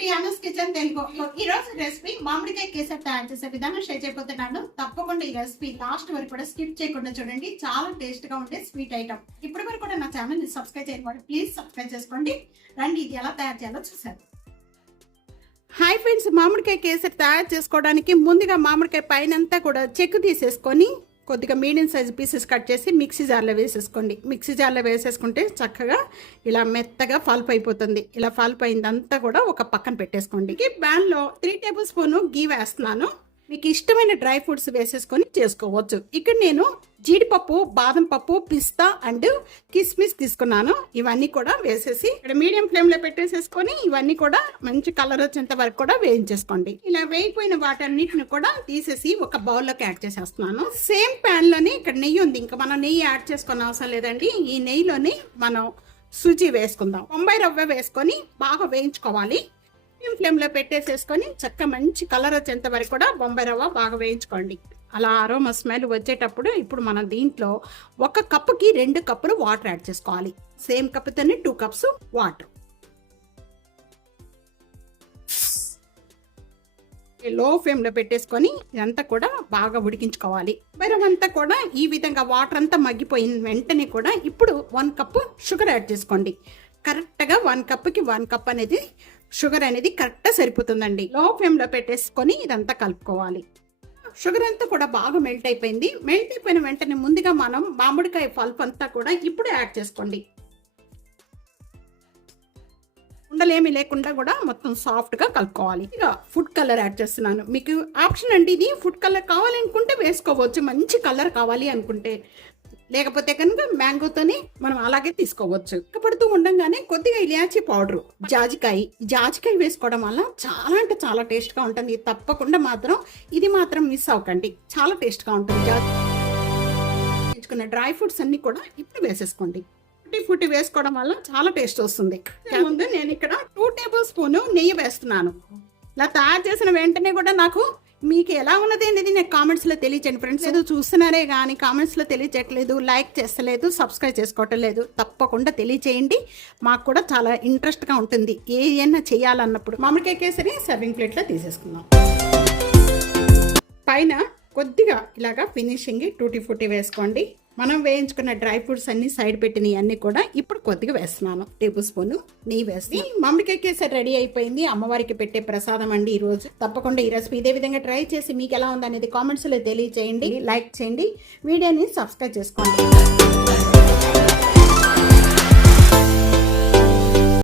టియానస్ kitchen Telugu ఈ రోజు recipe మామిడికాయ కేసర్ తయారు చేసే విధానం షేర్ చేయబోతున్నాను. తప్పకుండా ఈ రెసిపీ లాస్ట్ వరకు కూడా స్కిప్ చేయకుండా చూడండి. చాలా టేస్ట్గా ఉండే స్వీట్ ఐటమ్ ఇప్పటి వరకు కూడా నా ఛానల్ని సబ్స్క్రైబ్ చేయకపోతే ప్లీజ్ సబ్స్క్రైబ్ చేసుకోండి. రండి ఇది ఎలా తయారు చేయాలో చూసారు హాయ్ ఫ్రెండ్స్ మామిడికాయ కేసరి తయారు చేసుకోవడానికి ముందుగా మామిడికాయ పైనంతా కూడా చెక్కు తీసేసుకొని కొద్దిగా మీడియం సైజ్ పీసెస్ కట్ చేసి మిక్సీ జార్లో వేసేసుకోండి. మిక్సీ జార్లో వేసేసుకుంటే చక్కగా ఇలా మెత్తగా ఫల్ప్ అయిపోతుంది. ఇలా ఫాల్ప్ అయిందంతా కూడా ఒక పక్కన పెట్టేసుకోండి. ఈ ప్యాన్లో త్రీ టేబుల్ స్పూను గీ వేస్తున్నాను. మీకు ఇష్టమైన డ్రై ఫ్రూట్స్ వేసేసుకొని చేసుకోవచ్చు. ఇక్కడ నేను జీడిపప్పు బాదం పప్పు పిస్తా అండ్ కిస్మిస్ తీసుకున్నాను. ఇవన్నీ కూడా వేసేసి ఇక్కడ మీడియం ఫ్లేమ్లో పెట్టేసేసుకొని ఇవన్నీ కూడా మంచి కలర్ వచ్చేంత వరకు కూడా వేయించేసుకోండి. ఇలా వేయిపోయిన వాటన్నిటిని కూడా తీసేసి ఒక బౌల్లోకి యాడ్ చేసేస్తున్నాను. సేమ్ ప్యాన్లోనే ఇక్కడ నెయ్యి ఉంది. ఇంకా మనం నెయ్యి యాడ్ చేసుకున్న అవసరం లేదండి. ఈ నెయ్యిలోని మనం సుజీ వేసుకుందాం. బొంబాయి రవ్వ వేసుకొని బాగా వేయించుకోవాలి. మీడియం ఫ్లేమ్లో పెట్టేసేసుకొని చక్క మంచి కలర్ వచ్చేంత వరకు కూడా బొంబాయి రవ్వ బాగా వేయించుకోండి. అలా అరోమా స్మెల్ వచ్చేటప్పుడు ఇప్పుడు మనం దీంట్లో ఒక కప్పుకి రెండు కప్పులు వాటర్ యాడ్ చేసుకోవాలి. సేమ్ కప్పుతోనే టూ కప్స్ వాటర్లో ఫ్లేమ్లో పెట్టేసుకొని ఇదంతా కూడా బాగా ఉడికించుకోవాలి. బెరమంతా కూడా ఈ విధంగా వాటర్ అంతా మగ్గిపోయిన వెంటనే కూడా ఇప్పుడు వన్ కప్పు షుగర్ యాడ్ చేసుకోండి. కరెక్ట్గా వన్ కప్కి వన్ కప్ అనేది షుగర్ అనేది కరెక్ట్గా సరిపోతుందండి. లో ఫ్లేమ్లో పెట్టేసుకొని ఇదంతా కలుపుకోవాలి. షుగర్ అంతా కూడా బాగా మెల్ట్ అయిపోయింది. మెల్ట్ అయిపోయిన వెంటనే ముందుగా మనం మామిడికాయ పల్ప్ అంతా కూడా ఇప్పుడు యాడ్ చేసుకోండి. ఉండలేమి లేకుండా కూడా మొత్తం సాఫ్ట్గా కలుపుకోవాలి. ఇక ఫుడ్ కలర్ యాడ్ చేస్తున్నాను. మీకు ఆప్షన్ అండి ఇది ఫుడ్ కలర్ కావాలనుకుంటే వేసుకోవచ్చు. మంచి కలర్ కావాలి అనుకుంటే. లేకపోతే కనుక మ్యాంగోతోనే మనం అలాగే తీసుకోవచ్చు. పడుతూ ఉండంగానే కొద్దిగా ఇలాచి పౌడర్ జాజికాయ. జాజికాయ వేసుకోవడం వల్ల చాలా అంటే చాలా టేస్ట్గా ఉంటుంది. తప్పకుండా మాత్రం ఇది మాత్రం మిస్ అవ్వకండి. చాలా టేస్ట్గా ఉంటుంది జాజి వేయించుకున్న డ్రై ఫ్రూట్స్ అన్ని కూడా ఇప్పుడు వేసేసుకోండి. ఫుట్టి ఫుట్టి వేసుకోవడం వల్ల చాలా టేస్ట్ వస్తుంది. ముందు నేను ఇక్కడ టూ టేబుల్ స్పూన్ నెయ్యి వేస్తున్నాను. ఇలా తయారు చేసిన వెంటనే కూడా నాకు మీకు ఎలా ఉన్నది అనేది నాకు కామెంట్స్లో తెలియచేయండి ఫ్రెండ్స్ ఏదో చూస్తున్నారే కానీ కామెంట్స్లో తెలియచేయట్లేదు లైక్ చేస్తలేదు సబ్స్క్రైబ్ చేసుకోవటం లేదు. తప్పకుండా తెలియచేయండి. మాకు కూడా చాలా ఇంట్రెస్ట్గా ఉంటుంది. ఏదైనా చేయాలన్నప్పుడు మామిడికాయ కేసరి సర్వింగ్ ప్లేట్లో తీసేసుకుందాం. పైన కొద్దిగా ఇలాగా ఫినిషింగ్ టూటీ ఫుటీ వేసుకోండి. మనం వేయించుకున్న డ్రై ఫ్రూట్స్ అన్ని సైడ్ పెట్టినవి అన్ని కూడా ఇప్పుడు కొద్దిగా వేస్తున్నాను. టేబుల్ స్పూన్ నెయ్యి వేసి మామిడికాయ కేసరి రెడీ అయిపోయింది. అమ్మవారికి పెట్టే ప్రసాదం అండి ఈ రోజు. తప్పకుండా ఈ రెసిపీ ఇదే విధంగా ట్రై చేసి మీకు ఎలా ఉందనేది కామెంట్స్లో తెలియచేయండి. లైక్ చేయండి. వీడియోని సబ్స్క్రైబ్ చేసుకోండి.